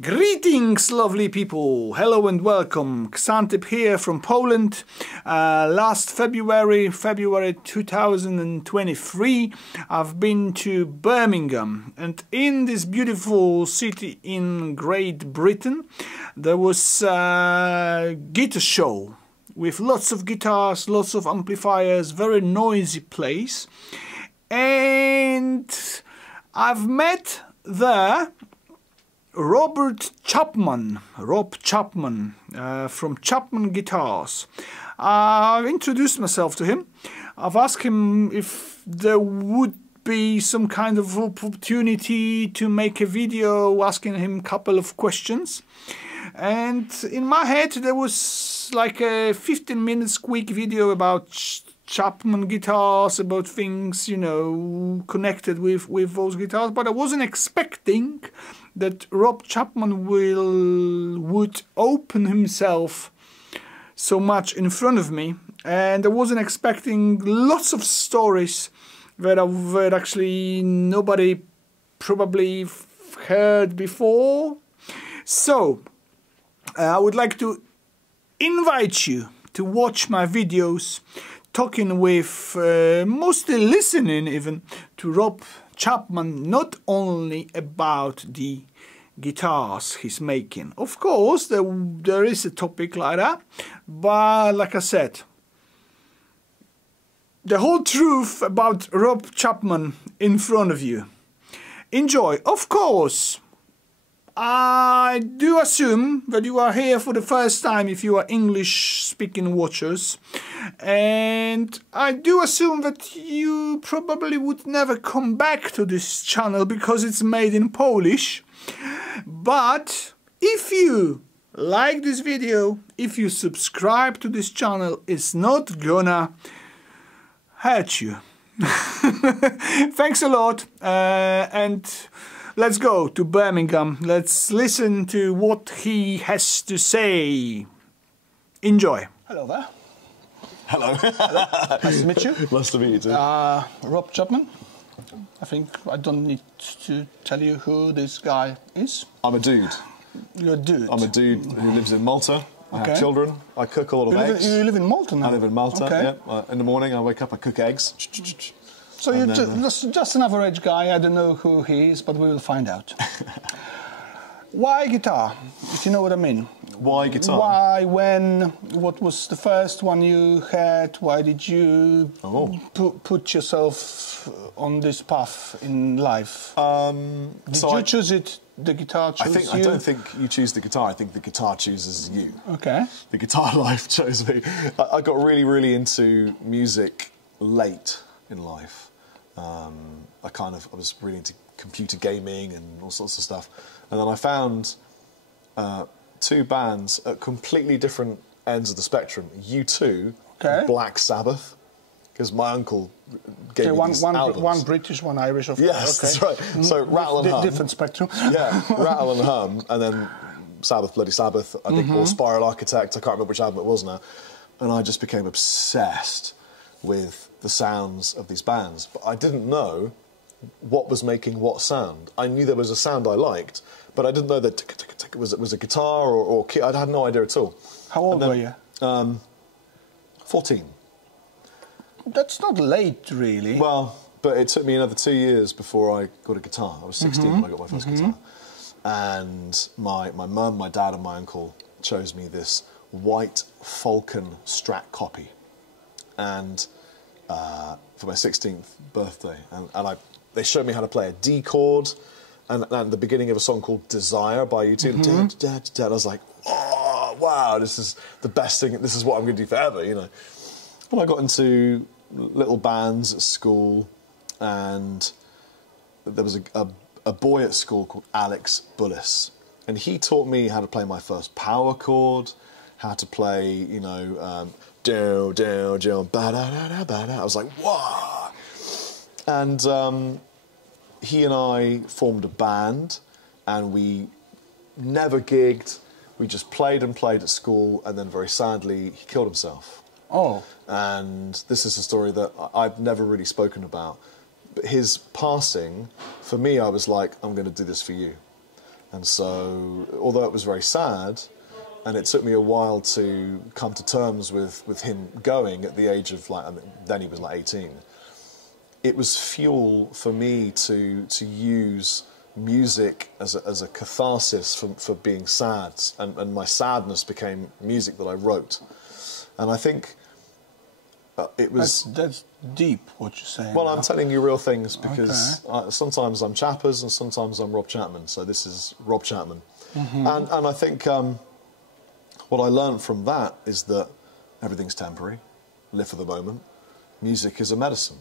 Greetings, lovely people. Hello and welcome. Xantip here from Poland. Last February 2023, I've been to Birmingham, and in this beautiful city in Great Britain, there was a guitar show with lots of guitars, lots of amplifiers, very noisy place. And I've met there Rob Chapman from Chapman Guitars. I've introduced myself to him. I've asked him if there would be some kind of opportunity to make a video asking him a couple of questions. And in my head there was like a 15-minute quick video about Chapman guitars, about things, you know, connected with those guitars, but I wasn't expecting that Rob Chapman would open himself so much in front of me, and I wasn't expecting lots of stories that actually nobody probably heard before. So I would like to invite you to watch my videos talking with, mostly listening even, to Rob Chapman, not only about the guitars he's making. Of course, there is a topic like that, but like I said, the whole truth about Rob Chapman in front of you. Enjoy. Of course, I do assume that you are here for the first time if you are English-speaking watchers, and I do assume that you probably would never come back to this channel because it's made in Polish. But if you like this video, if you subscribe to this channel, it's not gonna hurt you. Thanks a lot, and let's go to Birmingham. Let's listen to what he has to say. Enjoy. Hello there. Hello. Hello. Nice to meet you. Nice to meet you too. Rob Chapman. I think I don't need to tell you who this guy is. I'm a dude. You're a dude. I'm a dude who lives in Malta. I have children. I cook a lot of eggs. You live in Malta now? I live in Malta, okay. yeah. In the morning I wake up, I cook eggs. So you're just an average guy. I don't know who he is, but we will find out. Why guitar, if you know what I mean? Why guitar? Why, when, what was the first one you had? Why did you put yourself on this path in life? Did you choose it, the guitar chose I don't think you choose the guitar, I think the guitar chooses you. Okay. The guitar life chose me. I got really into music late in life. I was really into computer gaming and all sorts of stuff, and then I found two bands at completely different ends of the spectrum. U2, and Black Sabbath, because my uncle gave me these albums. One British, one Irish, of course. Yes, that's right. So Rattle and Hum. Different spectrum. Yeah, Rattle and Hum, and then Sabbath, Bloody Sabbath, I think, or Spiral Architect, I can't remember which album it was now, and I just became obsessed with the sounds of these bands, but I didn't know what was making what sound. I knew there was a sound I liked, but I didn't know that it was a guitar or key. I had no idea at all. How old were you? 14. That's not late, really. Well, but it took me another 2 years before I got a guitar. I was 16 when I got my first guitar. And my mum, my dad and my uncle chose me this white Falcon Strat copy. And for my 16th birthday, and they showed me how to play a D chord, and the beginning of a song called Desire by U2. I was like, oh, wow, this is the best thing, this is what I'm going to do forever, you know. And I got into little bands at school, and there was a boy at school called Alex Bullis, and he taught me how to play my first power chord, how to play, you know, down, down, down, ba-da-da-da-ba-da. I was like, wow! And he and I formed a band, and we never gigged. We just played and played at school, and then very sadly, he killed himself. Oh. And this is a story that I've never really spoken about. But his passing, for me, I was like, I'm going to do this for you. And so, although it was very sad, and it took me a while to come to terms with him going at the age of, like, then he was like 18, it was fuel for me to use music as a catharsis for being sad, and my sadness became music that I wrote. And I think it was... That's deep, what you're saying. Well, I'm telling you real things because sometimes I'm Chappers and sometimes I'm Rob Chapman, so this is Rob Chapman. And I think what I learned from that is that everything's temporary, live for the moment. Music is a medicine.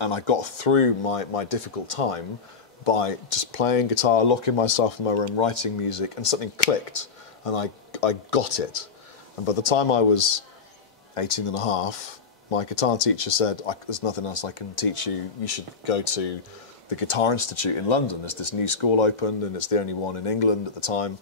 And I got through my difficult time by just playing guitar, locking myself in my room, writing music, and something clicked, and I got it. And by the time I was 18 and a half, my guitar teacher said, there's nothing else I can teach you, you should go to the Guitar Institute in London. There's this new school opened, and it's the only one in England at the time.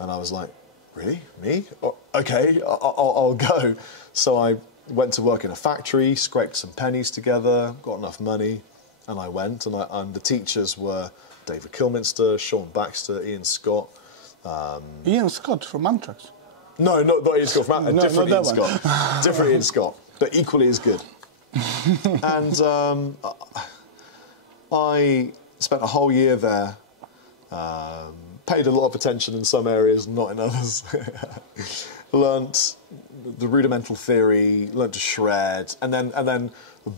And I was like, really? Me? Oh, okay, I'll go. So I went to work in a factory, scraped some pennies together, got enough money, and I went. And the teachers were David Kilminster, Sean Baxter, Ian Scott. Ian Scott from Anthrax? No, not Ian Scott from Anthrax, different Ian Scott. Different Ian Scott, but equally as good. And I spent a whole year there, paid a lot of attention in some areas, not in others. Learnt the rudimental theory, learnt to shred, and then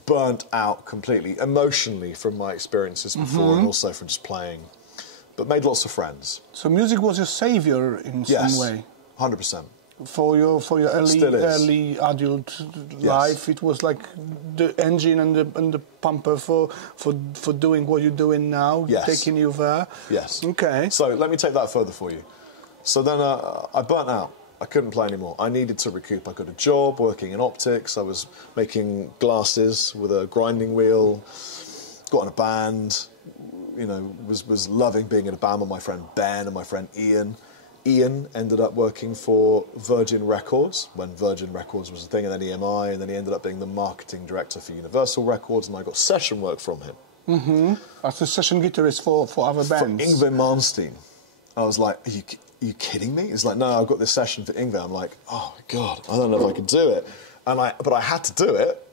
burnt out completely, emotionally, from my experiences before, and also from just playing. But made lots of friends. So music was your saviour in some way? 100%. For your early adult life, it was like the engine and the pumper for doing what you're doing now, taking you there. Yes. Okay. So let me take that further for you. So then I burnt out. I couldn't play anymore. I needed to recoup. I got a job working in optics. I was making glasses with a grinding wheel. Got in a band. You know, was loving being in a band with my friend Ben and my friend Ian. Ian ended up working for Virgin Records when Virgin Records was a thing, and then EMI, and then he ended up being the marketing director for Universal Records, and I got session work from him. As a session guitarist for other bands? For Yngwie Malmsteen. I was like, are you kidding me? He's like, no, I've got this session for Yngwie. I'm like, oh, my God, I don't know if I could do it. But I had to do it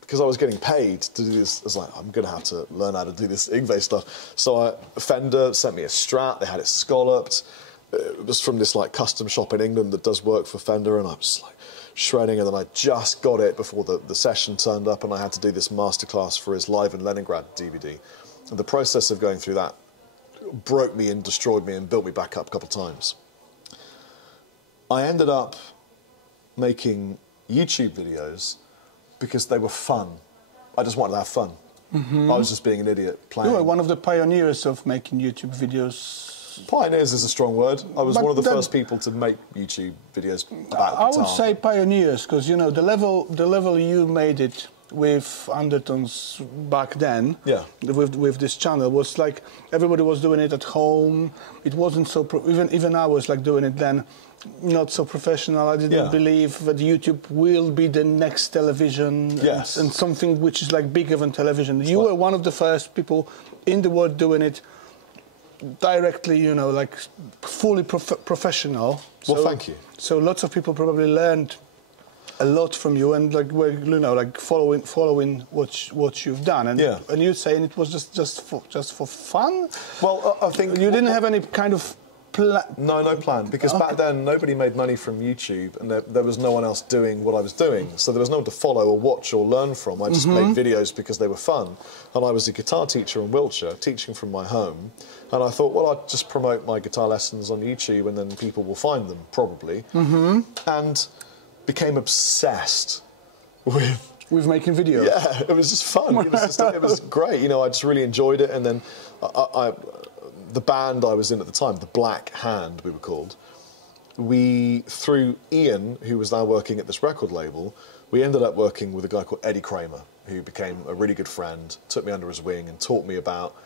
because I was getting paid to do this. I was like, I'm going to have to learn how to do this Yngwie stuff. So Fender sent me a Strat. They had it scalloped. It was from this like custom shop in England that does work for Fender, and I was like shredding, and then I just got it before the session turned up, and I had to do this masterclass for his Live in Leningrad DVD. And the process of going through that broke me and destroyed me and built me back up a couple of times. I ended up making YouTube videos because they were fun. I just wanted to have fun. I was just being an idiot playing. You were one of the pioneers of making YouTube videos. Pioneers is a strong word. I was one of the first people to make YouTube videos about guitar. I would say pioneers, because, you know, the level you made it with Undertones back then, with this channel, was like everybody was doing it at home. It wasn't so... even I was like doing it then, not so professional. I didn't believe that YouTube will be the next television and something which is like bigger than television. You were one of the first people in the world doing it directly, you know, like fully professional. Well, thank you. So lots of people probably learned a lot from you, and like were, you know, like following what you've done. And and you're saying it was just for fun. Well, I think you didn't have any kind of plan. No plan, because back then nobody made money from YouTube, and there was no one else doing what I was doing, so there was no one to follow or watch or learn from. I just made videos because they were fun, and I was a guitar teacher in Wiltshire, teaching from my home, and I thought, well, I'd just promote my guitar lessons on YouTube, and then people will find them, probably, and became obsessed with making videos. Yeah, it was just fun. It was great. You know, I just really enjoyed it, and then the band I was in at the time, the Black Hand, we were called, through Ian, who was now working at this record label, we ended up working with a guy called Eddie Kramer, who became a really good friend, took me under his wing and taught me about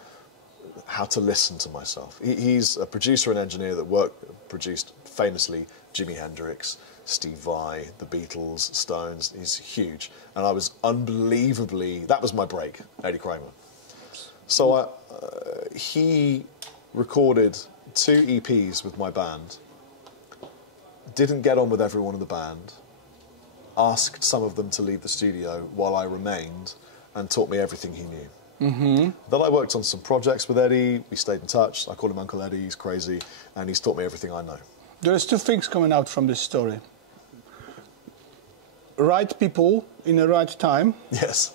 how to listen to myself. He's a producer and engineer that produced famously Jimi Hendrix, Steve Vai, the Beatles, Stones. He's huge. And I was unbelievably... That was my break, Eddie Kramer. So he recorded 2 EPs with my band, didn't get on with everyone in the band, asked some of them to leave the studio while I remained, and taught me everything he knew. Then I worked on some projects with Eddie, we stayed in touch, I call him Uncle Eddie, he's crazy, and he's taught me everything I know. There's 2 things coming out from this story. Right people in the right time. Yes.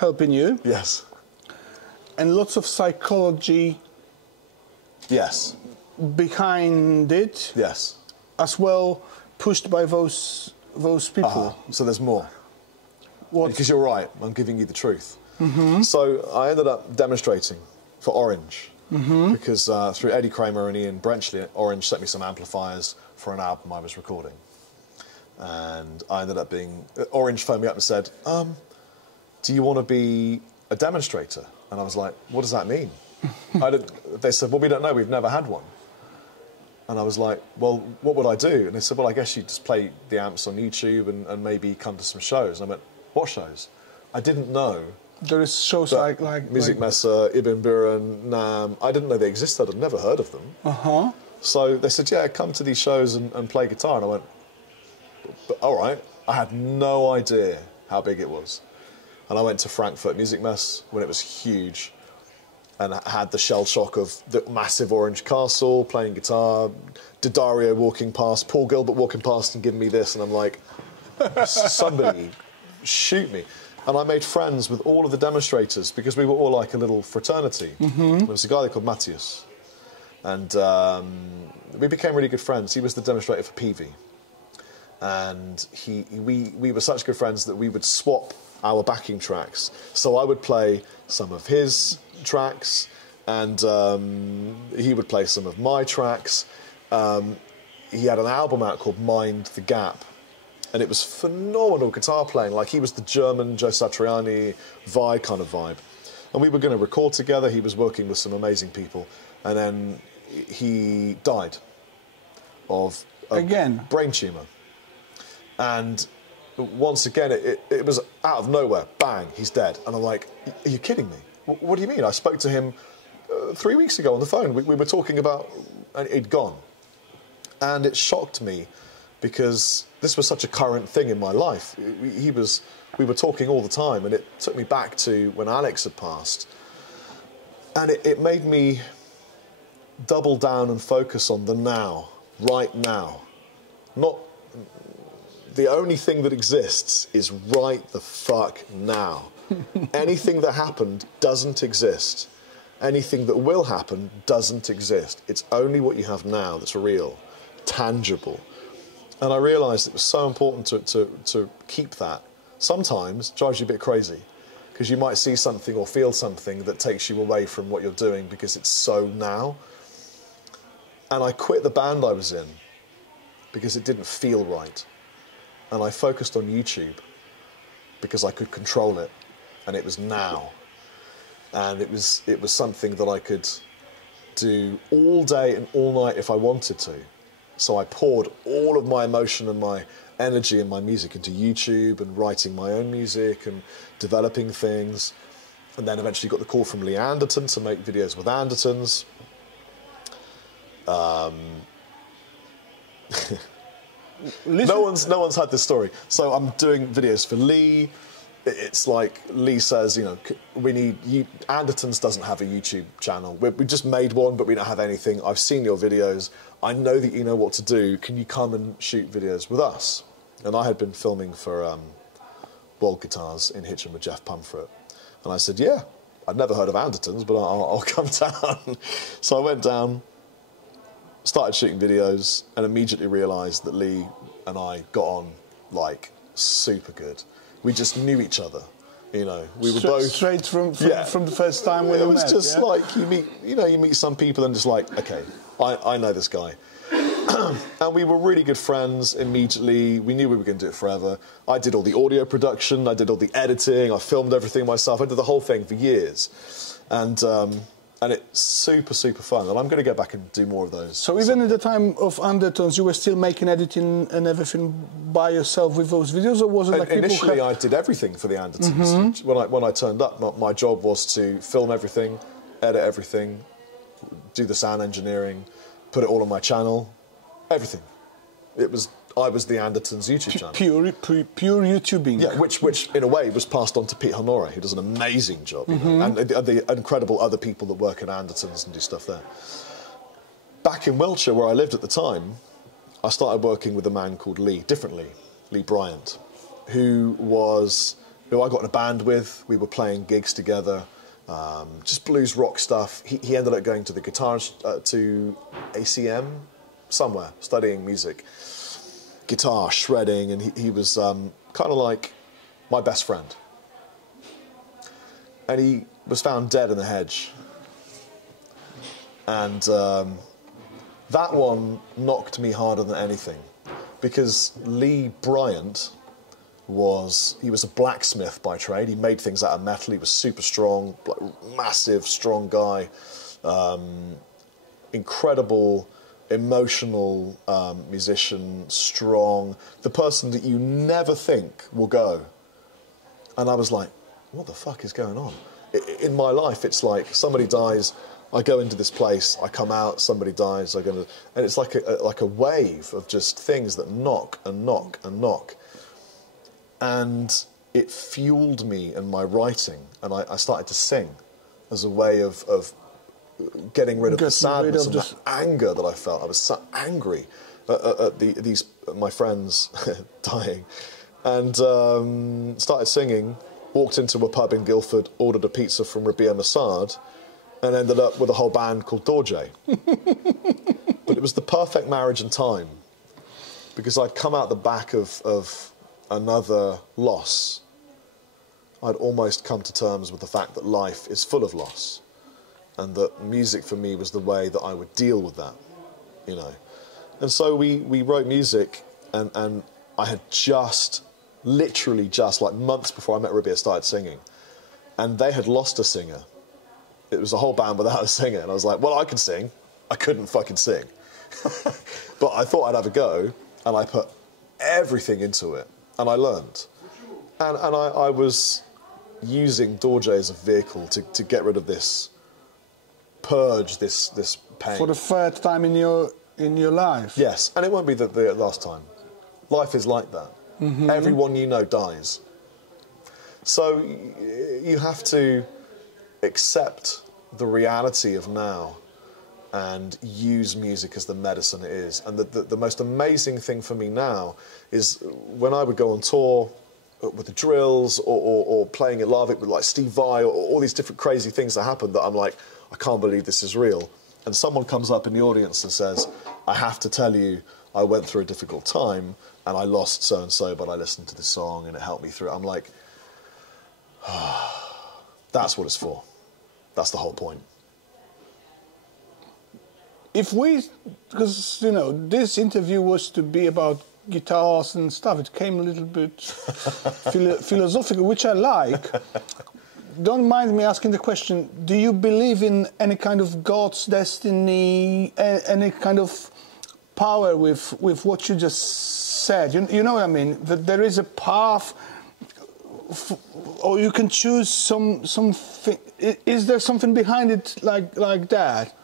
Helping you. Yes. And lots of psychology. Yes. Behind it. Yes. As well, pushed by those people. So there's more. What? Because you're right, I'm giving you the truth. So I ended up demonstrating for Orange, because through Eddie Kramer and Ian Brenchley, Orange sent me some amplifiers for an album I was recording. And I ended up being... Orange phoned me up and said, do you want to be a demonstrator? And I was like, what does that mean? They said, well, we don't know, we've never had one. And I was like, well, what would I do? And they said, well, I guess you just play the amps on YouTube and maybe come to some shows. And I went, what shows? I didn't know. There is shows like Music Messe, Ibn Buren, NAM. I didn't know they existed. I'd never heard of them. So they said, yeah, come to these shows and play guitar. And I went, all right. I had no idea how big it was. And I went to Frankfurt Music Messe when it was huge, and I had the shell shock of the massive orange castle, playing guitar, Daddario walking past, Paul Gilbert walking past and giving me this, and I'm like, somebody shoot me. And I made friends with all of the demonstrators because we were all like a little fraternity. There was a guy called Matthias, and we became really good friends. He was the demonstrator for Peavey, and we were such good friends that we would swap our backing tracks. So I would play some of his tracks, and he would play some of my tracks. He had an album out called Mind the Gap, and it was phenomenal guitar playing. Like, he was the German Joe Satriani kind of vibe. And we were going to record together. He was working with some amazing people, and then he died of a brain tumour. And once again, it was out of nowhere. Bang, he's dead. And I'm like, are you kidding me? What do you mean? I spoke to him 3 weeks ago on the phone. We were talking about, and he'd gone. And it shocked me because this was such a current thing in my life. We were talking all the time, and it took me back to when Alex had passed. And it made me double down and focus on the now, right now. Not the only thing that exists is right the fuck now. Anything that happened doesn't exist. Anything that will happen doesn't exist. It's only what you have now that's real, tangible. And I realised it was so important to keep that. Sometimes it drives you a bit crazy because you might see something or feel something that takes you away from what you're doing because it's so now. And I quit the band I was in because it didn't feel right. And I focused on YouTube because I could control it, and it was now. And it was something that I could do all day and all night if I wanted to. So I poured all of my emotion and my energy and my music into YouTube and writing my own music and developing things. And then eventually got the call from Lee Anderton to make videos with Andertons. No one's had this story. So I'm doing videos for Lee. It's like Lee says, you know, we need you. Andertons doesn't have a YouTube channel. We just made one, but we don't have anything. I've seen your videos. I know that you know what to do. Can you come and shoot videos with us? And I had been filming for World Guitars in Hitchin with Jeff Pumfret. And I said, yeah, I'd never heard of Andertons, but I'll come down. So I went down, started shooting videos, and immediately realised that Lee and I got on like super good. We just knew each other, you know. We were both straight from the first time we met. It was just like you meet some people and just like, okay, I know this guy, and we were really good friends immediately. We knew we were going to do it forever. I did all the audio production, I did all the editing, I filmed everything myself. I did the whole thing for years, and it's super, super fun. And I'm going to go back and do more of those. So even at the time of Andertons, you were still making editing and everything by yourself with those videos, or was it like initially I did everything for the Andertons. When I turned up, my job was to film everything, edit everything, do the sound engineering, put it all on my channel, everything. I was the Andertons YouTube channel. Pure YouTubing. Yeah, which in a way was passed on to Pete Honore, who does an amazing job, you know, and the incredible other people that work at Andertons and do stuff there. Back in Wiltshire, where I lived at the time, I started working with a man called Lee Bryant, who I got in a band with. We were playing gigs together, just blues rock stuff. He ended up going to the guitars to ACM somewhere, studying music, guitar, shredding, and he was kind of like my best friend. And he was found dead in a hedge. And that one knocked me harder than anything, because Lee Bryant was a blacksmith by trade. He made things out of metal. He was super strong, massive, strong guy, incredible, emotional musician, strong, the person that you never think will go. And I was like, what the fuck is going on? In my life, it's like somebody dies, I go into this place, I come out, somebody dies, and it's like a wave of just things that knock and knock and knock. And it fueled me in my writing, and I started to sing as a way of getting rid of the sadness and the anger that I felt. I was so angry at my friends dying, and started singing, walked into a pub in Guildford, ordered a pizza from Rabia Massad, and ended up with a whole band called Dorje. But it was the perfect marriage and time, because I'd come out the back of another loss. I'd almost come to terms with the fact that life is full of loss, and that music for me was the way that I would deal with that, you know. And so we wrote music, and I had literally just like months before I met Rabia, started singing, and they had lost a singer. It was a whole band without a singer, and I was like, well, I can sing. I couldn't fucking sing. But I thought I'd have a go, and I put everything into it, and I learned. And I was using Dorje as a vehicle to get rid of this, purge this pain. For the third time in your life. Yes, and it won't be the last time. Life is like that. Everyone you know dies. So you have to accept the reality of now and use music as the medicine it is. And the most amazing thing for me now is when I would go on tour with the Drills or playing at Larvik with like Steve Vai, or all these different crazy things that happen that I'm like, I can't believe this is real. And someone comes up in the audience and says, I have to tell you, I went through a difficult time and I lost so-and-so, but I listened to this song and it helped me through it. I'm like, that's what it's for. That's the whole point. Because, you know, this interview was to be about guitars and stuff, it came a little bit philosophical, which I like. Don't mind me asking the question, do you believe in any kind of God's destiny, any kind of power with what you just said? You know what I mean? That there is a path, or you can choose something. Is there something behind it like that?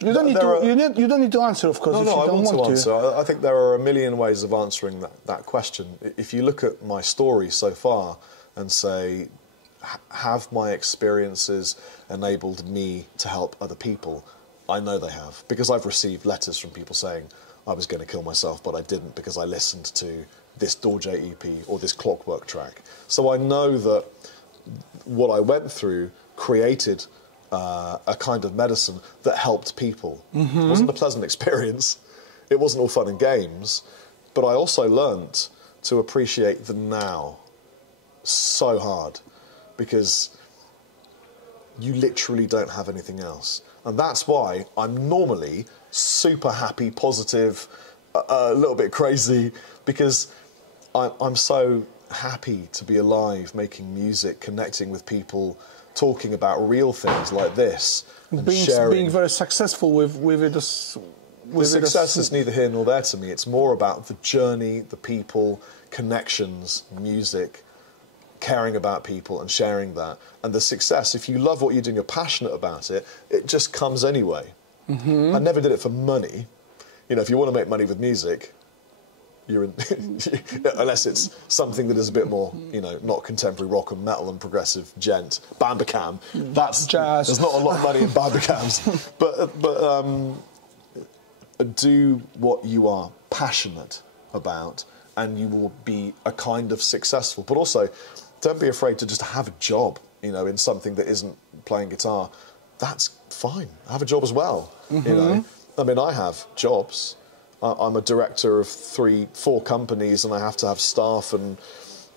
You don't need to answer, of course. No, if you I don't want to answer. to. I think there are a million ways of answering that question. If you look at my story so far and say, have my experiences enabled me to help other people? I know they have, because I've received letters from people saying I was going to kill myself, but I didn't because I listened to this Dorje EP or this Clockwork track. So I know that what I went through created a kind of medicine that helped people. It wasn't a pleasant experience. It wasn't all fun and games, but I also learnt to appreciate the now so hard, because you literally don't have anything else. And that's why I'm normally super happy, positive, a little bit crazy, because I'm so happy to be alive, making music, connecting with people, talking about real things like this, and sharing. Being very successful with it. The success is neither here nor there to me. It's more about the journey, the people, connections, music, caring about people and sharing that. And the success, if you love what you're doing, you're passionate about it, it just comes anyway. I never did it for money. You know, if you want to make money with music, you're in, unless it's something that is a bit more, you know, not contemporary rock and metal and progressive gent, Bandicam. That's jazz. There's not a lot of money in Bandicams, but do what you are passionate about, and you will be a kind of successful. But also, don't be afraid to just have a job, you know, in something that isn't playing guitar. That's fine. Have a job as well. You know, I mean, I have jobs. I'm a director of 3-4 companies, and I have to have staff and,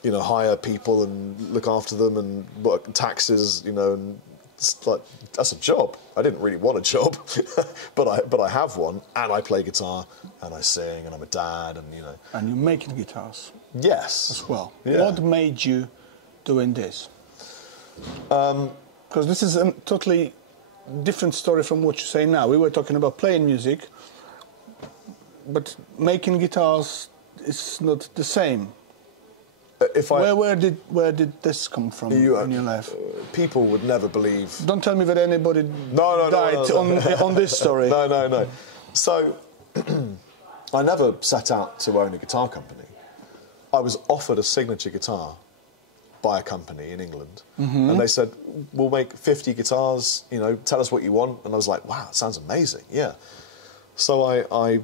you know, hire people and look after them and work taxes, you know, and it's like, that's a job. I didn't really want a job, but I have one, and I play guitar and I sing and I'm a dad, and you know. And you're making guitars. Yes. As well. Yeah. What made you doing this? Because this is a totally different story from what you say now. We were talking about playing music, but making guitars is not the same. Where did this come from in your life? People would never believe. Don't tell me that anybody died on this story. No. So, I never set out to own a guitar company. I was offered a signature guitar by a company in England, and they said, "We'll make 50 guitars. You know, tell us what you want." And I was like, "Wow, it sounds amazing." Yeah. So I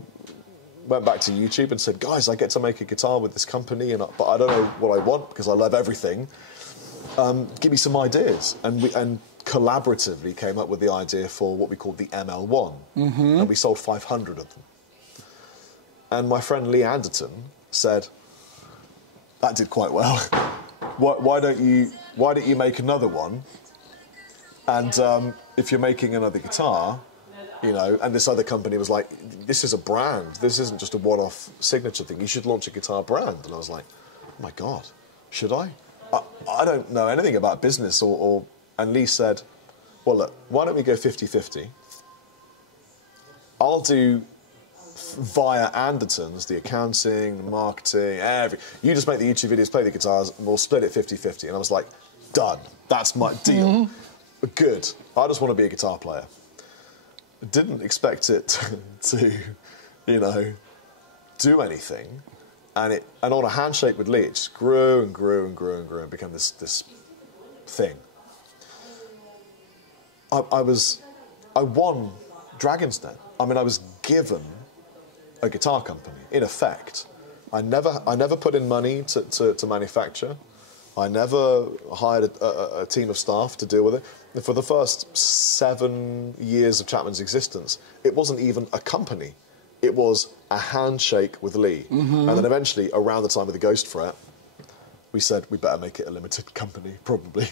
went back to YouTube and said, "Guys, I get to make a guitar with this company, but I don't know what I want because I love everything. Give me some ideas." And we collaboratively came up with the idea for what we called the ML1, and we sold 500 of them. And my friend Lee Anderton said, "That did quite well. Why don't you make another one? And if you're making another guitar." You know, and this other company was like, "This is a brand. This isn't just a one-off signature thing. You should launch a guitar brand." And I was like, "Oh my God, should I? I don't know anything about business." And Lee said, "Well, look, why don't we go 50-50? I'll do via Anderton's the accounting, the marketing, you just make the YouTube videos, play the guitars, and we'll split it 50-50. And I was like, "Done. That's my deal. Good. I just want to be a guitar player." Didn't expect it to, you know, do anything, and on a handshake with Lee, it just grew and grew and grew and grew and became this thing. I won Dragon's Den. I mean, I was given a guitar company in effect. I never put in money to manufacture. I never hired a team of staff to deal with it. For the first 7 years of Chapman's existence, it wasn't even a company. It was a handshake with Lee. And then eventually, around the time of the Ghost Fret, we said, we better make it a limited company, probably.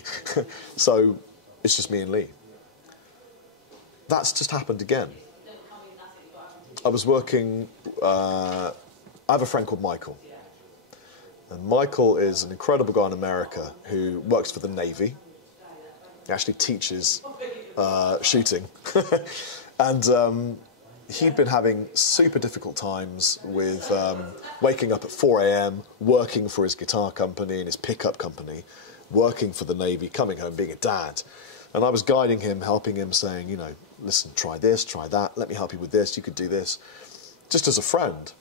So it's just me and Lee. That's just happened again. I was working, I have a friend called Michael. And Michael is an incredible guy in America who works for the Navy. He actually teaches shooting. And he'd been having super difficult times with waking up at 4 a.m, working for his guitar company and his pickup company, working for the Navy, coming home, being a dad. And I was guiding him, helping him, saying, you know, listen, try this, try that, let me help you with this, you could do this. Just as a friend.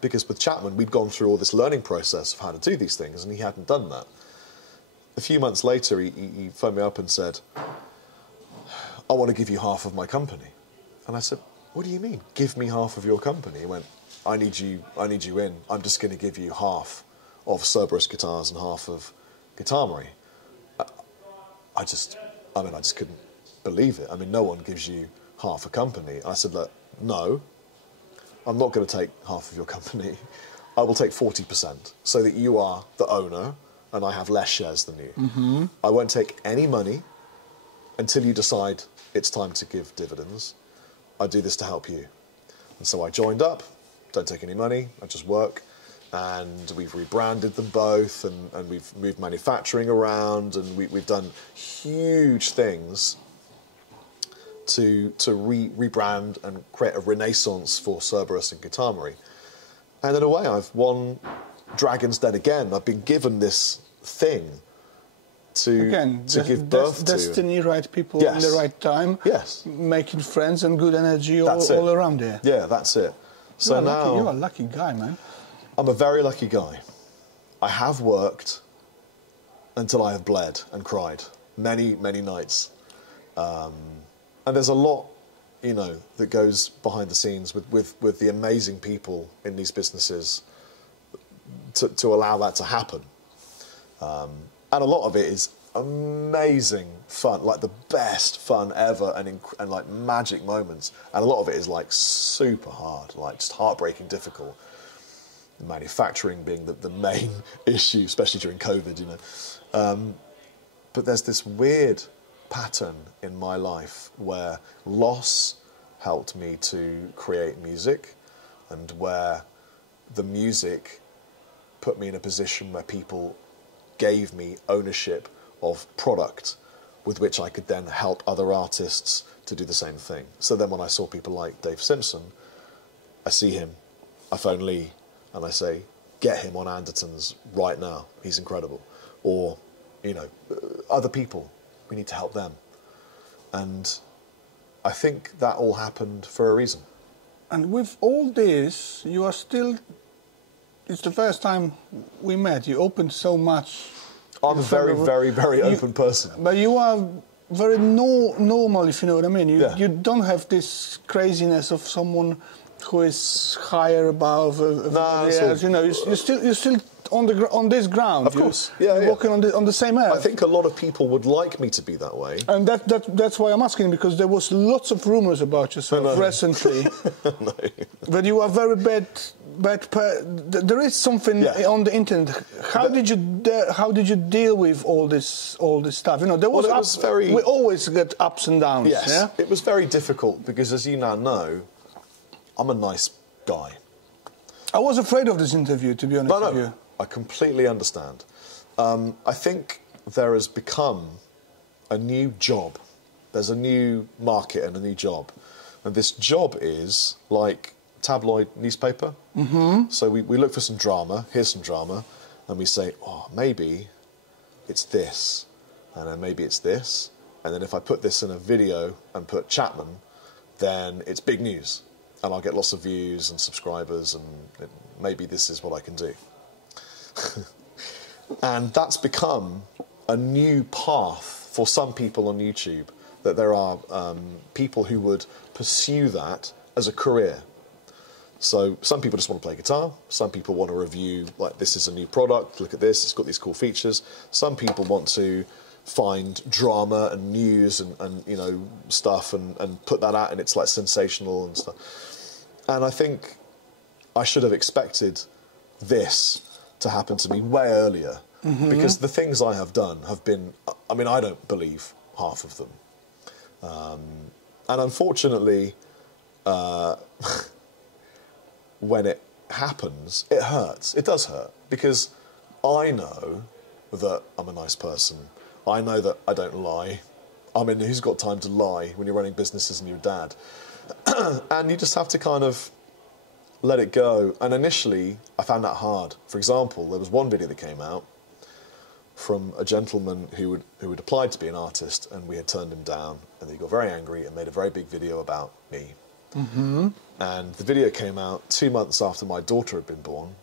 Because with Chapman, we'd gone through all this learning process of how to do these things, and he hadn't done that. A few months later, he phoned me up and said, "I want to give you half of my company." And I said, "What do you mean, give me half of your company?" He went, I need you in. I'm just going to give you half of Cerberus Guitars and half of Guitarmory." I just couldn't believe it. I mean, no one gives you half a company. I said, "Look, no, I'm not going to take half of your company. I will take 40% so that you are the owner and I have less shares than you. I won't take any money until you decide it's time to give dividends. I do this to help you." And so I joined up, don't take any money, I just work. And we've rebranded them both, and we've moved manufacturing around, and we've done huge things to rebrand and create a renaissance for Cerberus and Guitarmory. And in a way, I've won Dragon's Den again. I've been given this thing to give birth to. Destiny, right people Yes. in the right time. Yes. Making friends and good energy all around there. Yeah, that's it. So now you're a lucky guy, man. I'm a very lucky guy. I have worked until I have bled and cried many, many nights. And there's a lot, you know, that goes behind the scenes with the amazing people in these businesses to allow that to happen. And a lot of it is amazing fun, like the best fun ever, and like magic moments. And a lot of it is like super hard, like just heartbreaking, difficult. Manufacturing being the main issue, especially during COVID, you know. But there's this weird pattern in my life where loss helped me to create music, and where the music put me in a position where people gave me ownership of product with which I could then help other artists to do the same thing. So then when I saw people like Dave Simpson, I see him, I phone Lee, and I say, get him on Anderton's right now, he's incredible. Or, you know, other people, we need to help them. And I think that all happened for a reason. And with all this, you are still, it's the first time we met, you opened so much. I'm a very, very, very open person. But you are very normal, if you know what I mean. You don't have this craziness of someone who is higher above everybody else. You know, you're still on this ground. Of course, you're walking on the same earth. I think a lot of people would like me to be that way. And that's why I'm asking, because there was lots of rumours about yourself recently. No. That you are very bad. There is something on the internet. How did you deal with all this stuff? You know, there was, we always get ups and downs. Yes, yeah? It was very difficult because, as you now know, I'm a nice guy. I was afraid of this interview, to be honest with you. I completely understand. I think there has become a new job. There's a new market and a new job. And this job is like tabloid newspaper. Mm-hmm. So we look for some drama, here's some drama, and we say, oh, maybe it's this, and then maybe it's this, and then if I put this in a video and put Chapman, then it's big news, and I'll get lots of views and subscribers, and maybe this is what I can do. And that's become a new path for some people on YouTube, that there are people who would pursue that as a career. So some people just want to play guitar, some people want to review, like, this is a new product, look at this, it's got these cool features. Some people want to find drama and news and you know, stuff and put that out, and it's like sensational and stuff. And I think I should have expected this to happen to me way earlier, because the things I have done have been, I mean, I don't believe half of them. And unfortunately, when it happens, it hurts. It does hurt, because I know that I'm a nice person. I know that I don't lie. I mean, who's got time to lie when you're running businesses and you're a dad? And you just have to kind of let it go. And initially, I found that hard. For example, there was one video that came out from a gentleman who had applied to be an artist, and we had turned him down, and he got very angry and made a very big video about me. Mm-hmm. And the video came out 2 months after my daughter had been born.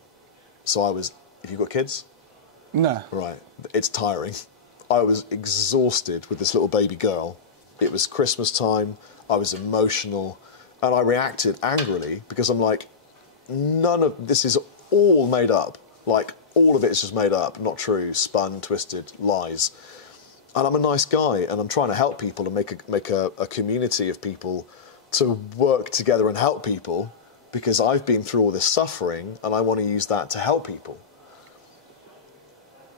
So I was, have you got kids? No. Right, it's tiring. I was exhausted with this little baby girl. It was Christmas time, I was emotional, and I reacted angrily, because I'm like, none of this is all made up. Like, all of it is just made up, not true, spun, twisted, lies. And I'm a nice guy, and I'm trying to help people and make a community of people to work together and help people, because I've been through all this suffering and I want to use that to help people.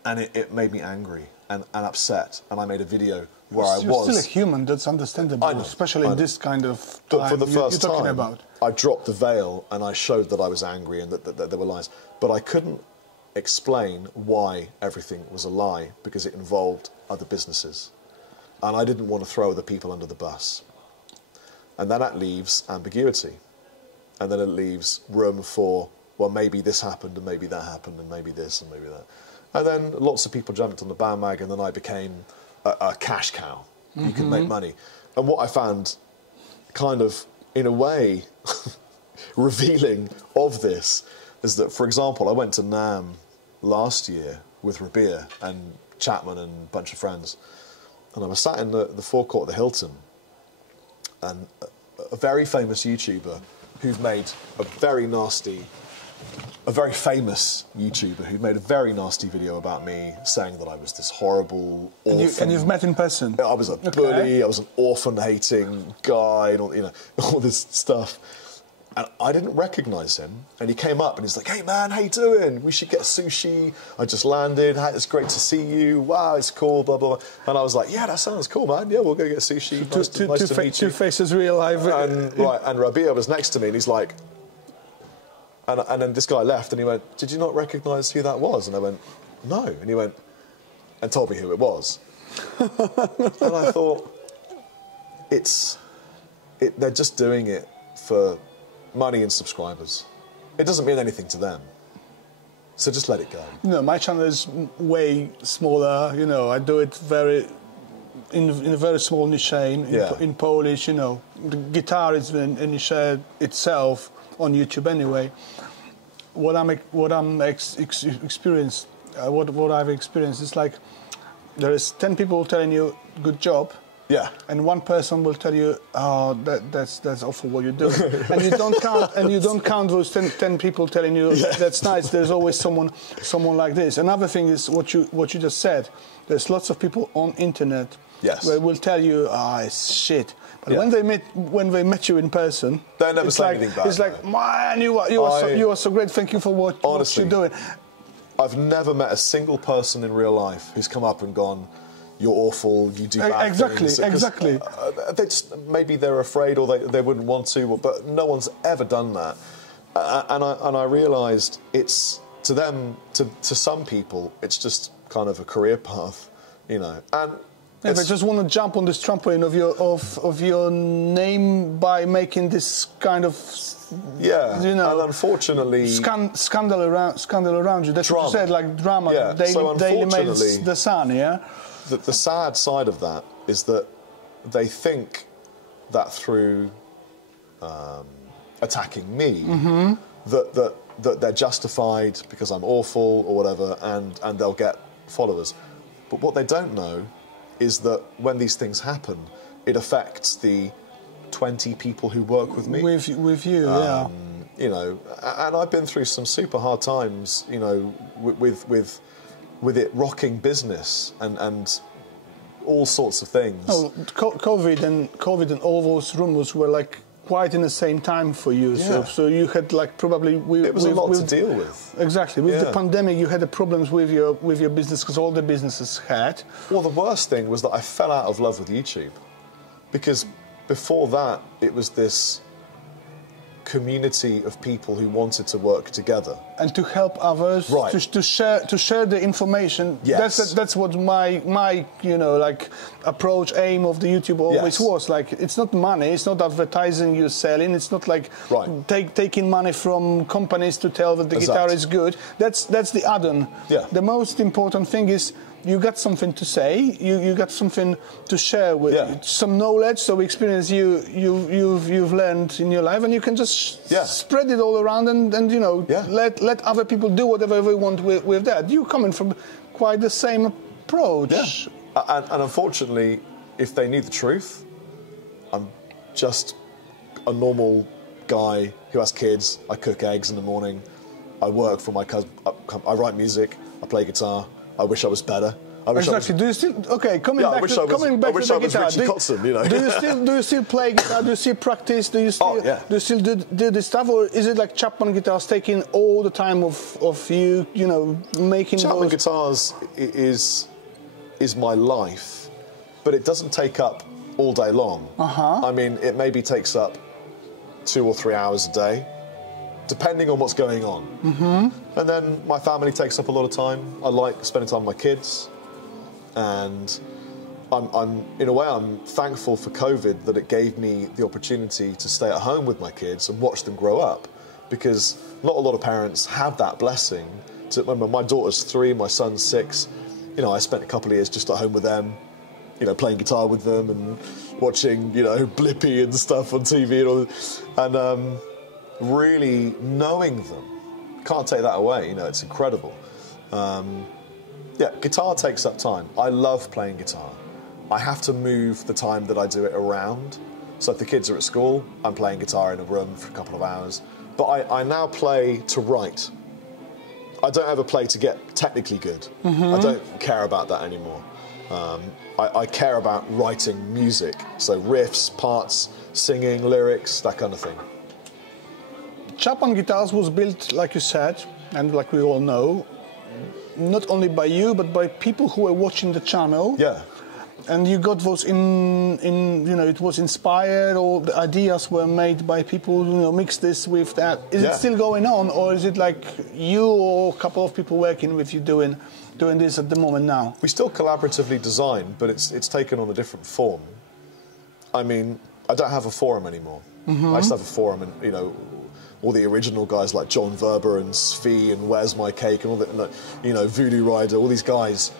And it made me angry and upset, and I made a video where I was... You're still a human, that's understandable, especially in this kind of time. But for the first time, about. I dropped the veil and I showed that I was angry and that there were lies. But I couldn't explain why everything was a lie, because it involved other businesses. And I didn't want to throw other people under the bus. And then that leaves ambiguity. And then it leaves room for, well, maybe this happened and maybe that happened and maybe this and maybe that. And then lots of people jumped on the bandwagon, and then I became a cash cow. You can make money. And what I found kind of, in a way, revealing of this is that, for example, I went to NAMM last year with Roba and Chapman and a bunch of friends, and I was sat in the forecourt of the Hilton, and a very famous YouTuber who'd made a very famous YouTuber who'd made a very nasty video about me, saying that I was this horrible orphan. And you've met in person? I was a bully, I was an orphan-hating guy, and all, you know, all this stuff. And I didn't recognise him, and he came up and he's like, "Hey man, how you doing? We should get sushi. I just landed. It's great to see you. Wow, it's cool, blah, blah, blah." And I was like, "Yeah, that sounds cool, man. Yeah, we'll go get sushi. Nice to meet you." Two faces real life. And Roba was next to me, and he's like, and then this guy left, and he went, "Did you not recognise who that was?" And I went, "No." And he went, and told me who it was. And I thought, they're just doing it for money and subscribers. It doesn't mean anything to them. So just let it go. No, my channel is way smaller. You know, I do it in a very small niche in Polish. You know, the guitar is a niche itself on YouTube anyway. What I've experienced is like there is 10 people telling you good job. Yeah. And one person will tell you, "Oh, that's awful what you're doing," and you don't count those 10 people telling you that's nice. There's always someone like this. Another thing is what you just said. There's lots of people on internet where will tell you, it's shit. But when they met you in person, they never say anything bad. It's like, "Man, you are so great. Thank you for what you're doing." I've never met a single person in real life who's come up and gone, "You're awful, you do bad things." Exactly. They just, maybe they're afraid or they wouldn't want to, but no one's ever done that. And I realised it's, to them, to some people, it's just kind of a career path, you know. And they just want to jump on this trampoline of your name by making this kind of you know, and unfortunately scandal around you. That's drama. What you said, like drama. Yeah. Daily Mail's the Sun, yeah. The sad side of that is that they think that through attacking me, that they're justified because I'm awful or whatever, and they'll get followers. But what they don't know is that when these things happen, it affects the 20 people who work with me. With you, yeah. You know, and I've been through some super hard times, you know, with it rocking business and all sorts of things. Oh, COVID and all those rumours were like quite in the same time for you. Yeah. So you had like probably it was a lot to deal with. Exactly. With the pandemic, you had the problems with your business because all the businesses had. Well, the worst thing was that I fell out of love with YouTube, because before that it was this community of people who wanted to work together and to help others, right? To share the information. Yes. That's what my you know, like approach, aim of the YouTube always was. Like, it's not money, it's not advertising you're selling, it's not like taking money from companies to tell that the guitar is good. That's the add-on. Yeah. The most important thing is you got something to say, you got something to share with, some knowledge, some experience you've learned in your life, and you can just spread it all around and you know, let other people do whatever they want with that. You're coming from quite the same approach. Yeah. And unfortunately, if they need the truth, I'm just a normal guy who has kids. I cook eggs in the morning. I work for my cousin. I write music. I play guitar. I wish I was better. Exactly. Do you still coming back to the guitar? Richie Kotzen, you know. Do you still play guitar? Do you still practice? Do you still do this stuff, or is it like Chapman Guitars taking all the time of you know, making Chapman Guitars is my life, but it doesn't take up all day long. I mean, it maybe takes up 2 or 3 hours a day, depending on what's going on. And then my family takes up a lot of time. I like spending time with my kids, and I'm in a way I'm thankful for COVID that it gave me the opportunity to stay at home with my kids and watch them grow up, because not a lot of parents have that blessing. Remember, my daughter's 3, my son's 6. You know, I spent a couple of years just at home with them, you know, playing guitar with them and watching, you know, Blippi and stuff on TV and all that. And really knowing them. Can't take that away, you know, it's incredible. Yeah, guitar takes up time. I love playing guitar. I have to move the time that I do it around. So if the kids are at school, I'm playing guitar in a room for a couple of hours. But I now play to write. I don't ever play to get technically good. I don't care about that anymore. I care about writing music. So riffs, parts, singing, lyrics, that kind of thing. Chapman Guitars was built, like you said, and like we all know, not only by you, but by people who were watching the channel. Yeah. And you got those you know, it was inspired, or the ideas were made by people, you know, mix this with that. Is it still going on, or is it like you or a couple of people working with you doing this at the moment now? We still collaboratively design, but it's taken on a different form. I mean, I don't have a forum anymore. I used to have a forum, and, you know, all the original guys like John Verber and Svi and Where's My Cake and all that, you know, Voodoo Rider, all these guys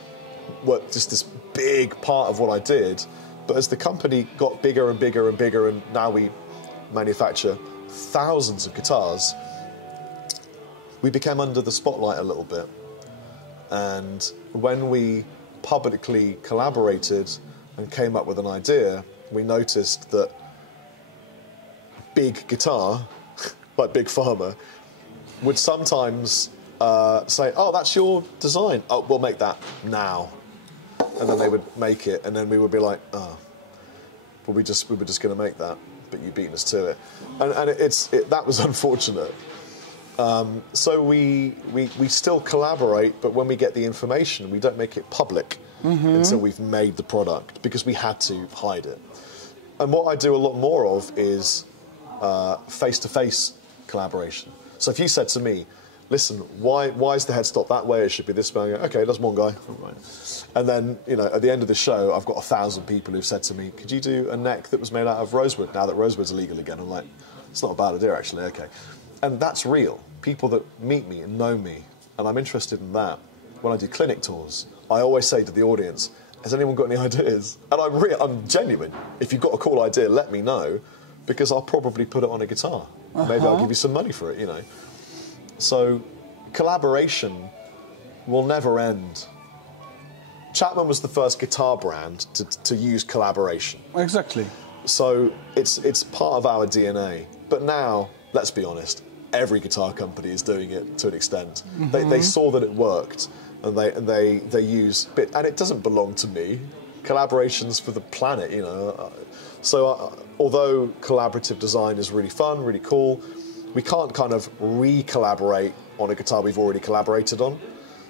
were just this big part of what I did. But as the company got bigger and bigger and bigger, and now we manufacture thousands of guitars, we became under the spotlight a little bit. And when we publicly collaborated and came up with an idea, we noticed that big guitar, like Big Pharma, would sometimes say, "Oh, that's your design. Oh, we'll make that now." And then they would make it, and then we would be like, "Oh, well, we were just going to make that, but you beat us to it." And that was unfortunate. So we still collaborate, but when we get the information, we don't make it public until we've made the product, because we had to hide it. And what I do a lot more of is face-to-face collaboration. So if you said to me, "Listen, why is the headstop that way? It should be this way." I go, "Okay, that's one guy." And then, you know, at the end of the show, I've got 1,000 people who've said to me, "Could you do a neck that was made out of rosewood now that rosewood's illegal again?" I'm like, "It's not a bad idea, actually." Okay. And that's real. People that meet me and know me, and I'm interested in that. When I do clinic tours, I always say to the audience, "Has anyone got any ideas?" And I'm genuine. If you've got a cool idea, let me know, because I'll probably put it on a guitar. Maybe I'll give you some money for it, you know. So collaboration will never end. Chapman was the first guitar brand to use collaboration. Exactly. So it's part of our DNA. But now, let's be honest, every guitar company is doing it to an extent. They saw that it worked, and they use bit, and it doesn't belong to me. Collaboration's for the planet, you know. So although collaborative design is really fun, really cool, we can't kind of re-collaborate on a guitar we've already collaborated on.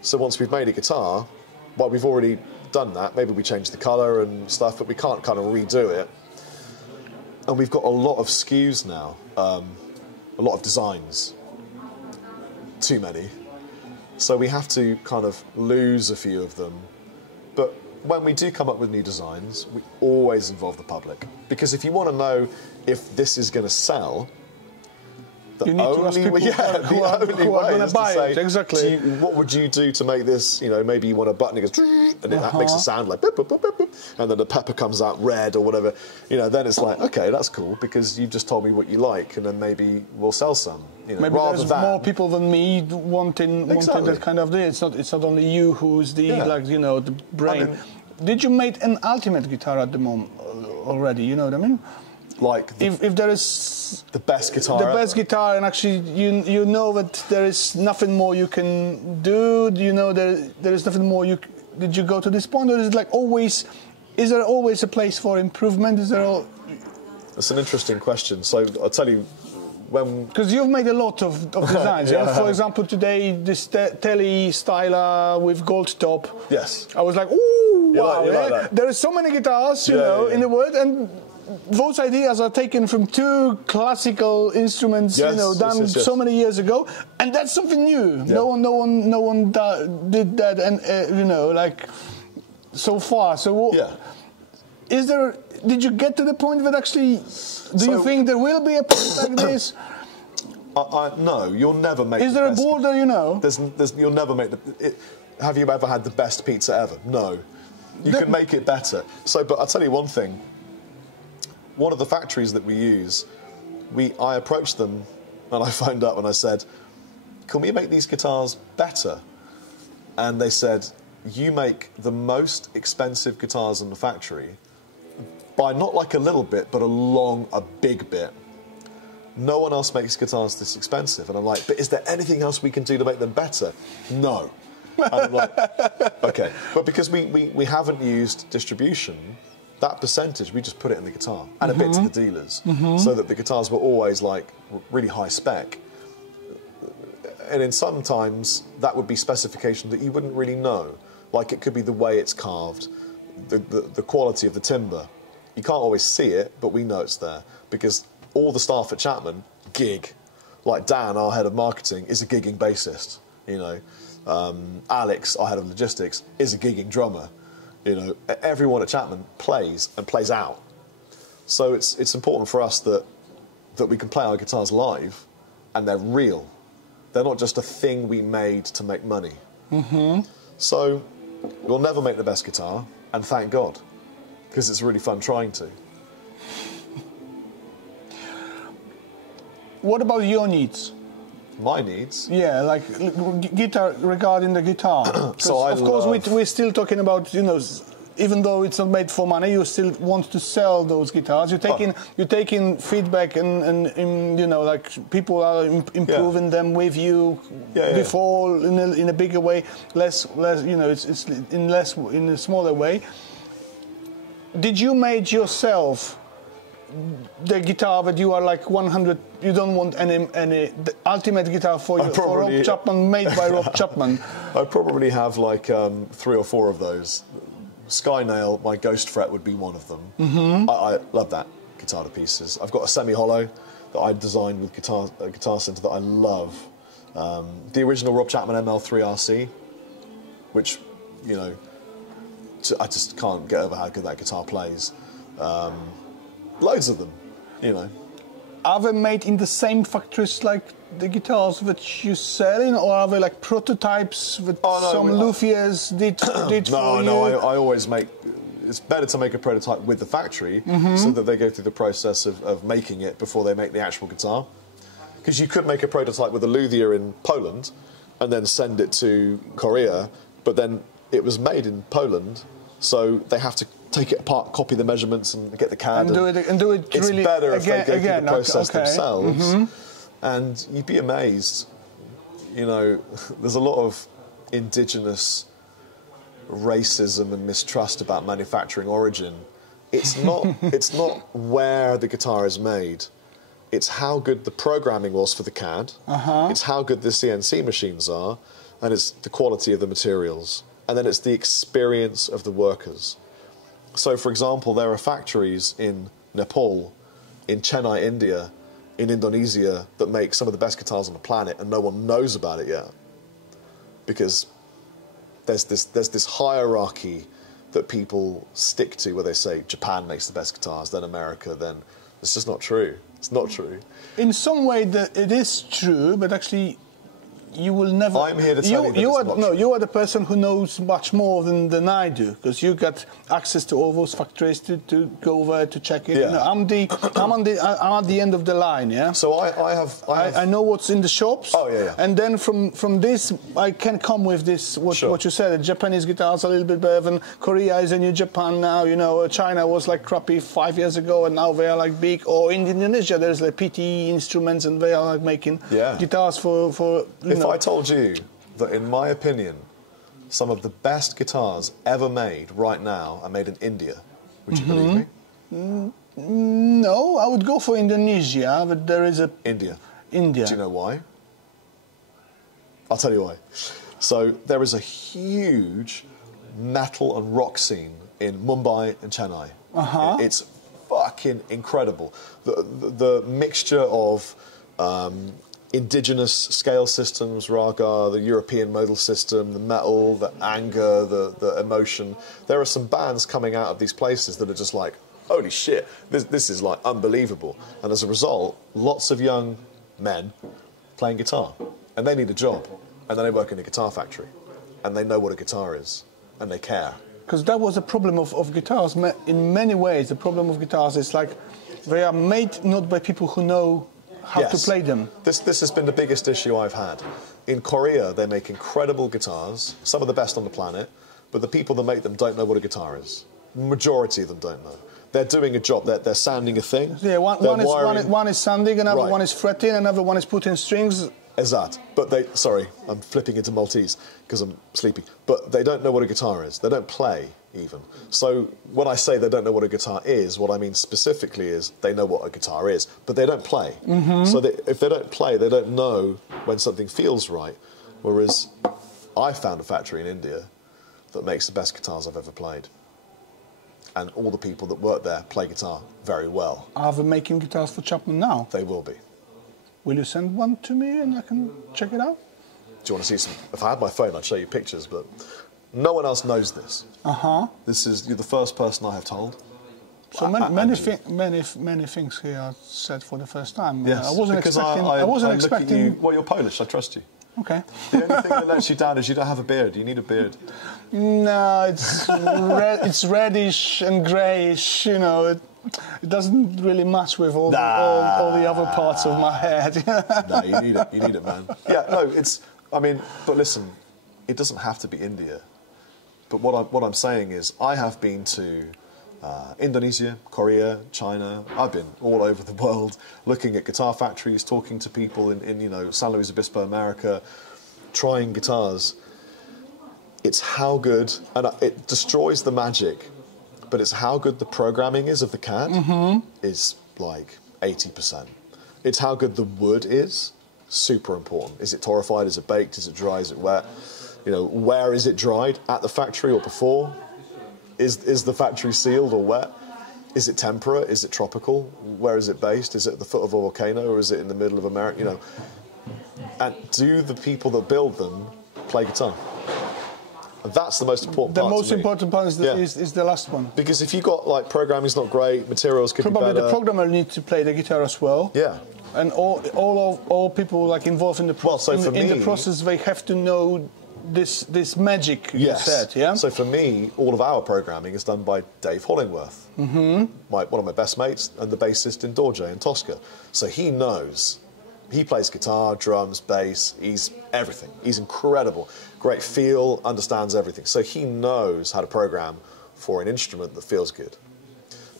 So once we've made a guitar, well, we've already done that. Maybe we change the colour and stuff, but we can't kind of redo it. And we've got a lot of SKUs now, a lot of designs. Too many. So we have to kind of lose a few of them. But when we do come up with new designs, we always involve the public. Because if you want to know if this is going to sell, the only way is to say, exactly. What would you do to make this, you know, maybe you want a button that goes, and that makes a sound like, boop, boop, boop, boop, boop, and then the pepper comes out red or whatever, you know, then it's like, okay, that's cool, because you've just told me what you like, and then maybe we'll sell some. You know, maybe there's more people than me wanting that kind of thing. It's not only you who's the, like, you know, the brain. I mean, did you make an ultimate guitar at the moment already, you know what I mean? Like if there is the best guitar, and actually you know that there is nothing more you can do. Do you know there is nothing more did you go to this point, or is it like always? Is there always a place for improvement? Is there? That's an interesting question. So I'll tell you because you've made a lot of designs. Yeah. For example, today this Tele styler with gold top. Yes. I was like, ooh, wow! Like that. There are so many guitars, you know, in the world, and those ideas are taken from 2 classical instruments, you know, done so many years ago, and that's something new. Yeah. No one did that, and you know, like so far. So, did you get to the point that actually, do you think there will be a point like this? No, you'll never make. Is there a border, you know? You'll never make have you ever had the best pizza ever? No. You can make it better. So, but I'll tell you one thing. One of the factories that we use, I approached them and I phoned up and I said, can we make these guitars better? And they said, you make the most expensive guitars in the factory by not like a little bit, but a big bit. No one else makes guitars this expensive. And I'm like, but is there anything else we can do to make them better? No. And I'm like, okay. But because we haven't used distribution, that percentage, we just put it in the guitar and a bit to the dealers, so that the guitars were always like really high spec. And in sometimes that would be specification that you wouldn't really know. Like it could be the way it's carved, the quality of the timber. You can't always see it, but we know it's there because all the staff at Chapman gig. Like Dan, our head of marketing, is a gigging bassist. You know, Alex, our head of logistics, is a gigging drummer. You know, everyone at Chapman plays and plays out. So it's important for us that we can play our guitars live, and they're real. They're not just a thing we made to make money. So we'll never make the best guitar, and thank God, because it's really fun trying to. What about your needs? My needs? Yeah, like guitar, regarding the guitar. So of course, we're still talking about, you know, even though it's not made for money, you still want to sell those guitars. You're taking feedback and you know, like people are improving them with you before in a bigger way, less you know, it's in a smaller way. Did you make yourself the guitar that you are like 100? You don't want any the ultimate guitar for Rob Chapman, made by Rob Chapman. I probably have like 3 or 4 of those. Skynail, my Ghost Fret, would be one of them. I love that guitar to pieces. I've got a semi-hollow that I designed with Guitar Center that I love. The original Rob Chapman ML3 RC, which, you know, I just can't get over how good that guitar plays. Loads of them, you know. Are they made in the same factories like the guitars that you're selling, or are they like prototypes that some luthiers did for you? No, I always make... It's better to make a prototype with the factory so that they go through the process of making it before they make the actual guitar. Because you could make a prototype with a luthier in Poland and then send it to Korea, but then it was made in Poland, so they have to take it apart, copy the measurements, and get the CAD. And do it it's really better if they go through the process themselves. And you'd be amazed. You know, there's a lot of indigenous racism and mistrust about manufacturing origin. It's not where the guitar is made. It's how good the programming was for the CAD. It's how good the CNC machines are, and it's the quality of the materials. And then it's the experience of the workers. So, for example, there are factories in Nepal, in Chennai, India, in Indonesia that make some of the best guitars on the planet, and no one knows about it yet. Because there's this hierarchy that people stick to where they say Japan makes the best guitars, then America, then... It's just not true. It's not true. In some way, it is true, but actually... You will never... I'm here to tell you that you are the person who knows much more than I do, because you got access to all those factories to go there to check it. Yeah. You know, I'm at the end of the line, yeah? So I know what's in the shops. Oh, yeah. And then from this, I can come with this, what you said, Japanese guitars are a little bit better than Korea is a new Japan now, you know, China was like crappy 5 years ago, and now they are like big. Or in Indonesia, there's like PT Instruments, and they are like making guitars for If I told you that, in my opinion, some of the best guitars ever made right now are made in India, would you believe me? No, I would go for Indonesia, but there is a... India. Do you know why? I'll tell you why. So there is a huge metal and rock scene in Mumbai and Chennai. It's fucking incredible. The mixture of... indigenous scale systems, raga, the European modal system, the metal, the anger, the emotion. There are some bands coming out of these places that are just like, holy shit, this is like unbelievable. And as a result, lots of young men playing guitar, and they need a job, and then they work in a guitar factory, and they know what a guitar is, and they care. Because that was a problem of guitars. In many ways, the problem of guitars is like they are made not by people who know how to play them. This has been the biggest issue I've had. In Korea, they make incredible guitars, some of the best on the planet, but the people that make them don't know what a guitar is. Majority of them don't know. They're doing a job, they're sounding a thing. Yeah, one is sounding, another one is fretting, another one is putting strings. Exact. But sorry, I'm flipping into Maltese because I'm sleepy. But they don't know what a guitar is. They don't play, even. So when I say they don't know what a guitar is, what I mean specifically is they know what a guitar is, but they don't play. So if they don't play, they don't know when something feels right. Whereas I found a factory in India that makes the best guitars I've ever played. And all the people that work there play guitar very well. Are they making guitars for Chapman now? They will be. Will you send one to me and I can check it out? Do you want to see some? If I had my phone, I'd show you pictures, but no one else knows this. You're the first person I have told. So many things here are said for the first time. Yes, I wasn't expecting. Well, you're Polish. I trust you. Okay. The only thing that lets you down is you don't have a beard. You need a beard. No, it's it's reddish and greyish. You know, it doesn't really match with all the other parts of my head. No, you need it. You need it, man. Yeah, no, it's. I mean, but listen, it doesn't have to be India. But what I'm saying is, I have been to Indonesia, Korea, China. I've been all over the world, looking at guitar factories, talking to people in San Luis Obispo, America, trying guitars. It's how good, and it destroys the magic, but it's how good the programming is of the CAD is like 80%. It's how good the wood is, super important. Is it torrefied? Is it baked? Is it dry? Is it wet? You know, where is it dried? At the factory or before? Is the factory sealed or wet? Is it temperate? Is it tropical? Where is it based? Is it at the foot of a volcano or is it in the middle of America? You know, and do the people that build them play guitar? And that's the most important part. The most important part is the last one. Because if you got like programming's not great, materials could be better. Probably the programmer needs to play the guitar as well. Yeah. And all people like involved in the process. In the process, they have to know this magic you said, yeah? So for me, all of our programming is done by Dave Hollingworth, one of my best mates and the bassist in Dorje in Tosca. So he knows. He plays guitar, drums, bass, he's everything. He's incredible. Great feel, understands everything. So he knows how to program for an instrument that feels good.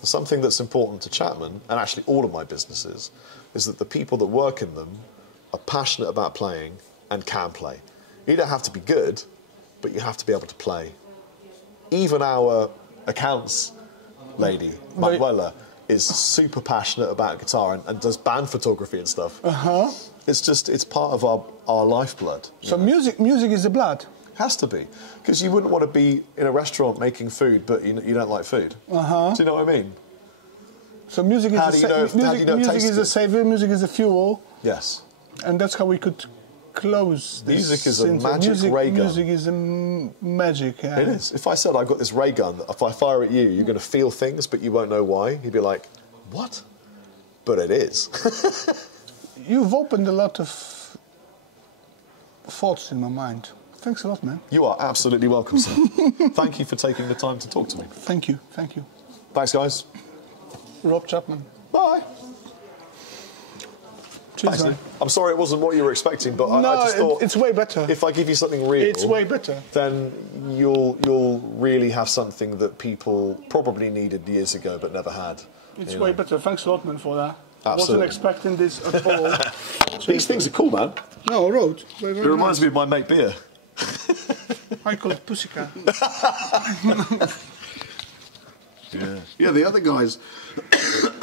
Something that's important to Chapman, and actually all of my businesses, is that the people that work in them are passionate about playing and can play. You don't have to be good, but you have to be able to play. Even our accounts lady, Manuela, is super passionate about guitar and does band photography and stuff. It's part of our lifeblood. So music is the blood? Has to be. Because you wouldn't want to be in a restaurant making food, but you don't like food. Do you know what I mean? So music is a savior, music is a fuel. Yes. And that's how we could close this. Music is a magic ray gun. Music is a magic, yeah. It is. If I said I've got this ray gun, that if I fire at you, you're going to feel things, but you won't know why. You'd be like, what? But it is. You've opened a lot of thoughts in my mind. Thanks a lot, man. You are absolutely welcome, sir. Thank you for taking the time to talk to me. Thank you. Thank you. Thanks, guys. Rob Chapman. Bye. Cheers, man. I'm sorry it wasn't what you were expecting, but I just thought it's way better. If I give you something real, it's way better. Then you'll really have something that people probably needed years ago but never had. It's way better. Thanks a lot, man, for that. Absolutely. Wasn't expecting this at all. These things are cool, man. No, Road. It reminds me of my mate Beer. I call it Pussycat. Yeah, the other guys,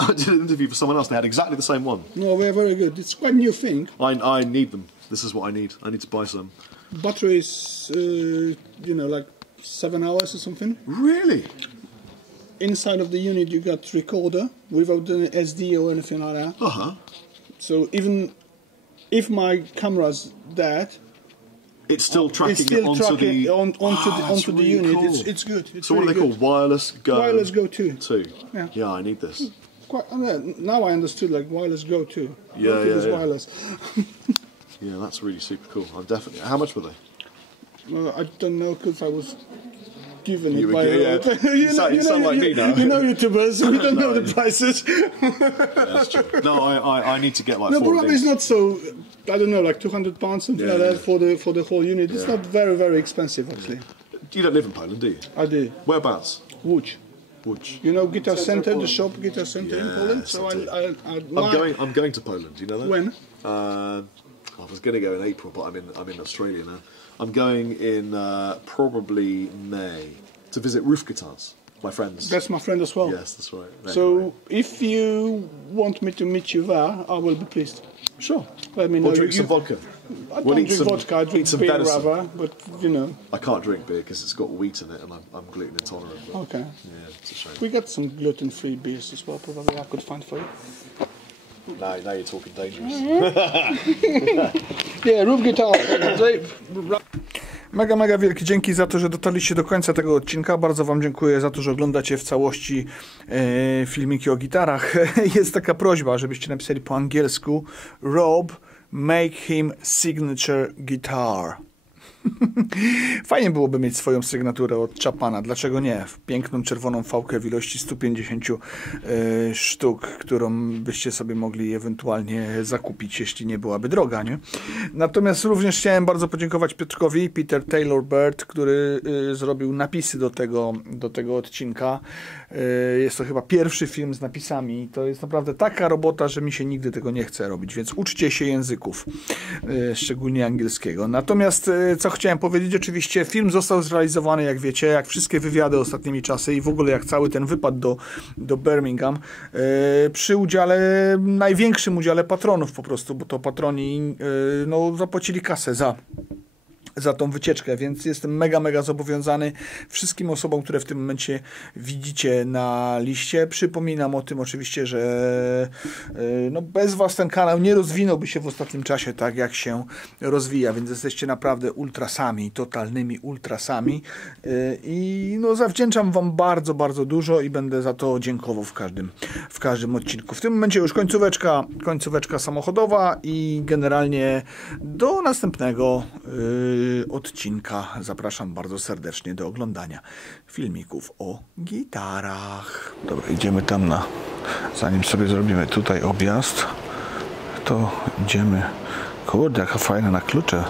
I did an interview for someone else, they had exactly the same one. No, they're very good. It's quite a new thing. I need them. This is what I need. I need to buy some. Battery is, like 7 hours or something. Really? Inside of the unit you got recorder without the SD or anything like that. So even if my camera's dead, it's still tracking onto the unit. Cool. It's good. It's so what are they called? Wireless Go? Wireless Go 2. Yeah, I need this. Now I understood, like wireless Go 2. Yeah. Wireless. Yeah, that's really super cool. I'm definitely. How much were they? I don't know because I was given it You by. were, you sound like me now. You know YouTubers, we don't know the prices. Yeah, that's true. No, I need to get like. No, 4 probably it's not so. I don't know, like £200, something like that for the whole unit. It's not very expensive actually. You don't live in Poland, do you? I do. Whereabouts? Łódź. Łódź. You know Guitar Center, the shop Guitar Center in Poland. So I'm going to Poland. Do you know that? When? I was going to go in April, but I'm in Australia now. I'm going in probably May to visit Roof Guitars, my friends. That's my friend as well. Yes, that's right. So if you want me to meet you there, I will be pleased. Sure. Let me know. We'll drink some vodka. I don't drink vodka, I drink beer rather, but you know. I can't drink beer because it's got wheat in it and I'm gluten intolerant. Okay. Yeah, it's a shame. We got some gluten-free beers as well, probably I could find for you. Now you're talking dangerous. Yeah, Roof Guitar. Mega wielkie dzięki za to, że dotarliście do końca tego odcinka. Bardzo wam dziękuję za to, że oglądacie w całości filmiki o gitarach. Jest taka prośba, żebyście napisali po angielsku Rob, make him signature guitar. Fajnie byłoby mieć swoją sygnaturę od Chapmana, dlaczego nie? Piękną czerwoną fałkę w ilości 150 sztuk, którą byście sobie mogli ewentualnie zakupić, jeśli nie byłaby droga, nie? Natomiast również chciałem bardzo podziękować Piotrkowi, Peter TailorBird, który zrobił napisy do tego odcinka. Jest to chyba pierwszy film z napisami. To jest naprawdę taka robota, że mi się nigdy tego nie chce robić, więc uczcie się języków, szczególnie angielskiego. Natomiast co chciałem powiedzieć, oczywiście film został zrealizowany, jak wiecie, jak wszystkie wywiady ostatnimi czasy i w ogóle jak cały ten wypad do Birmingham, przy udziale, największym udziale patronów po prostu, bo to patroni no, zapłacili kasę za tą wycieczkę, więc jestem mega zobowiązany wszystkim osobom, które w tym momencie widzicie na liście. Przypominam o tym oczywiście, że no bez was ten kanał nie rozwinąłby się w ostatnim czasie tak, jak się rozwija, więc jesteście naprawdę ultrasami, totalnymi ultrasami i no zawdzięczam wam bardzo dużo i będę za to dziękował w każdym odcinku. W tym momencie już końcóweczka samochodowa i generalnie do następnego odcinka zapraszam bardzo serdecznie do oglądania filmików o gitarach. Dobra, idziemy tam zanim sobie zrobimy tutaj objazd, to idziemy. Kurde, jaka fajna na klucze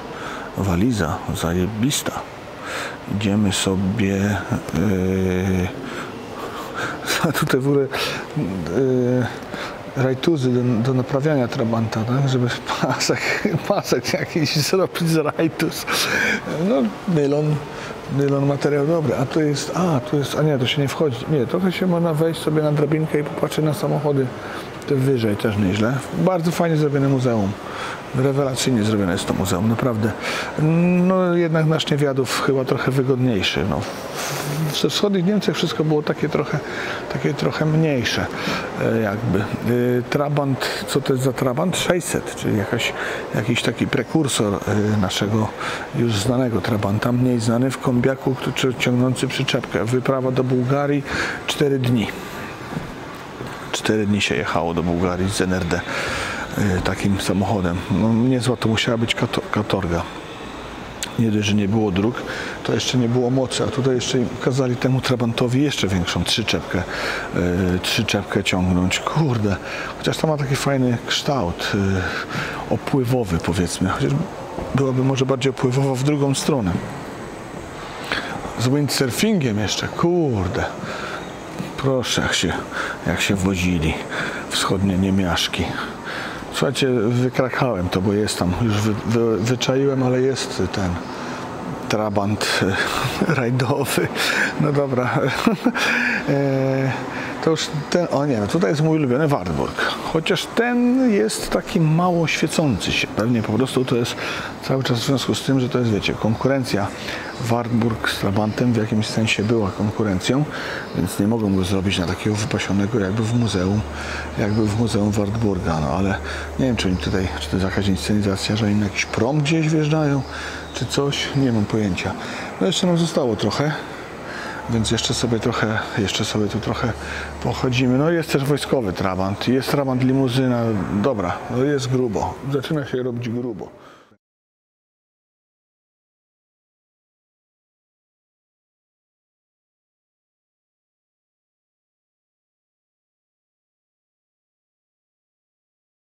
waliza, zajebista. Idziemy sobie tutaj w ogóle rajtuzy do naprawiania trabanta, tak? Żeby pasek jakiś zrobić z rajtuz. No, nylon materiał dobry, a tu jest, a nie, to się nie wchodzi. Nie, trochę się można wejść sobie na drabinkę i popatrzeć na samochody te wyżej, też nieźle. Bardzo fajnie zrobione muzeum. Rewelacyjnie zrobione jest to muzeum, naprawdę. No jednak nasz Niewiadów chyba trochę wygodniejszy. No, we wschodnich Niemczech wszystko było takie trochę mniejsze jakby. Trabant, co to jest za Trabant? 600, czyli jakiś taki prekursor naszego już znanego Trabanta, mniej znany, w kombiaku ciągnący przyczepkę. Wyprawa do Bułgarii 4 dni. 4 dni się jechało do Bułgarii z NRD takim samochodem. No, niezła to musiała być katorga. Nie dość, że nie było dróg, to jeszcze nie było mocy, a tutaj jeszcze kazali temu Trabantowi jeszcze większą trzyczepkę ciągnąć. Kurde, chociaż to ma taki fajny kształt opływowy, powiedzmy, chociaż byłaby może bardziej opływowa w drugą stronę. Z windsurfingiem jeszcze, kurde. Proszę, jak się wozili wschodnie niemiaszki. Słuchajcie, wykrakałem to, bo jest tam, już wyczaiłem, ale jest ten Trabant rajdowy. No dobra. To już ten, o nie, no tutaj jest mój ulubiony Wartburg. Chociaż ten jest taki mało świecący się. Pewnie po prostu to jest cały czas w związku z tym, że to jest, wiecie, konkurencja. Wartburg z Trabantem w jakimś sensie była konkurencją, więc nie mogą go zrobić na takiego wypasionego jakby w muzeum Wartburga. No ale nie wiem, czy oni tutaj, czy to jest jakaś inscenizacja, że im jakiś prom gdzieś wjeżdżają, czy coś, nie mam pojęcia. No jeszcze nam zostało trochę. Więc jeszcze sobie tu trochę pochodzimy. No jest też wojskowy Trabant, jest Trabant limuzyna, dobra, no jest grubo, zaczyna się robić grubo.